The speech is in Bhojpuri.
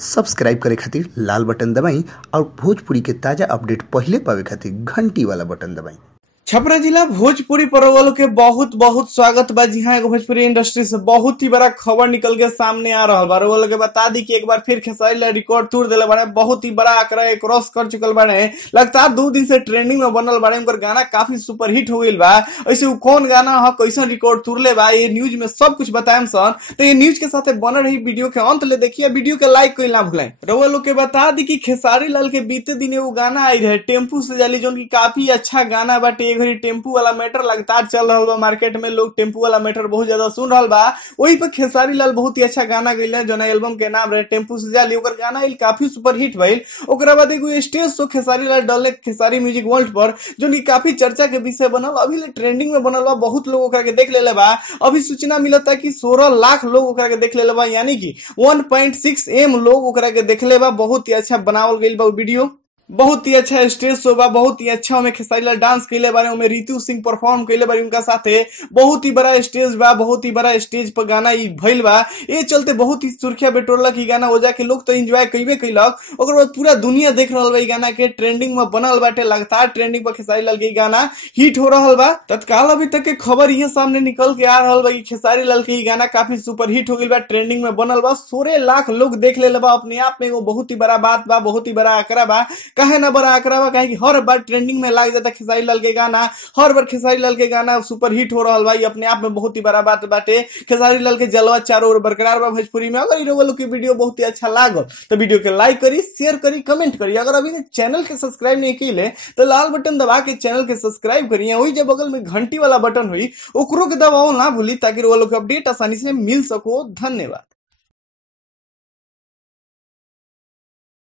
सब्सक्राइब करे खातिर लाल बटन दबाई और भोजपुरी के ताजा अपडेट पहले पावे खातिर घंटी वाला बटन दबाई। छपरा जिला भोजपुरी परवल के बहुत बहुत स्वागत बा। जी हाँ, भोजपुरी इंडस्ट्री से बहुत ही बड़ा खबर निकल के सामने आ रहा है। वो लोग बता दी कि एक बार फिर खेसारी लाल रिकॉर्ड तोड़ दिले बारे, बहुत ही बड़ा आंकड़ा क्रॉस कर चुकल बारे। लगातार 2 दिन से ट्रेंडिंग में बनल बारे, उनकर गाना काफी सुपर हिट हो गई बा। ऐसे वो कौन गाना है, कैसा रिकॉर्ड तोड़ले बा, ये न्यूज में सब कुछ बताएं सन। तो ये न्यूज के साथ बन रही वीडियो के अंत ले देखिए, वीडियो के लाइक कोई ना भूलें। वो लोग के बता दी कि खेसारी लाल के बीते दिन वो गाना आई रहे टेम्पू से जाली, जो काफी अच्छा गाना बाटे। टेम्पू वाला मैटर लगातार चल रहा बा मार्केट में, लोग टेम्पू वाला मैटर बहुत ज्यादा सुन रहा बा। वही पर खेसारी लाल बहुत ही अच्छा गाना गइले, जो एल्बम के नाम रहे टेम्पू से जाली। ओकर गाना काफी सुपर हिट भइल। ओकरा बाद एगो स्टेज शो खेसारी लाल डाले खेसारी म्यूजिक वर्ल्ड पर, जो काफी चर्चा के विषय बनल, अभी ट्रेंडिंग में बनल बा। बहुत लोग ओकरा के देख लेले बा। अभी सूचना मिलता कि 16 लाख लोग ओकरा के देख लेले बा, यानी कि 1.6 M लोग ओकरा के देखले बा। बहुत ही अच्छा बनावल गइल बा वीडियो, बहुत ही अच्छा स्टेज शो बा, बहुत ही अच्छा उमें खेसारी लाल डांस कैले बारे, उमें रितु सिंह परफॉर्म कैले बारे उनका साथे। बहुत ही बड़ा स्टेज बा, बहुत ही बड़ा स्टेज पर गाना भइल बा। ये चलते बहुत ही सुर्खिया बेटोरलक ई गाना हो जाके लोग तो एंजॉय कइबे कैलक। ओकर बाद पूरा दुनिया देख रहल बा ई गाना के, ट्रेंडिंग में बनल बाटे। लगातार ट्रेंडिंग पर खेसारी लाल के गाना हिट हो रहल बा। तत्काल अभी तक के खबर ये सामने निकल के आ रहल बा कि खेसारी लाल के गाना काफी सुपर हिट हो गइल बा, ट्रेंडिंग में बनल बा। 16 लाख लोग देख लेले बा। अपने आप में एगो बहुत ही बड़ा बात बा, बहुत ही बड़ा आंकड़ा बा। कहे ना बड़ा आंकड़ा बा, कहे कि हर बार ट्रेंडिंग में लाग जाता खेसारी लाल के गाना, हर बार खेसारी लाल के गाना सुपर हिट हो रहल बा। ये अपने आप में बहुत ही बड़ा बात बाटे। खेसारी लाल के जलवा चारों ओर बरकरार बा भोजपुरी में। अगर इन लोग की वीडियो बहुत ही अच्छा लागल तो वीडियो के लाइक करी, शेयर करी, कमेंट करी। अगर अभी चैनल के सब्सक्राइब नहीं किए तो लाल बटन दबा के चैनल के सब्सक्राइब करिए। वही जब बगल में घंटी वाला बटन हुई ओकरो के दबाओ ना भूली, ताकि वो लोग अपडेट आसानी से मिल सको। धन्यवाद।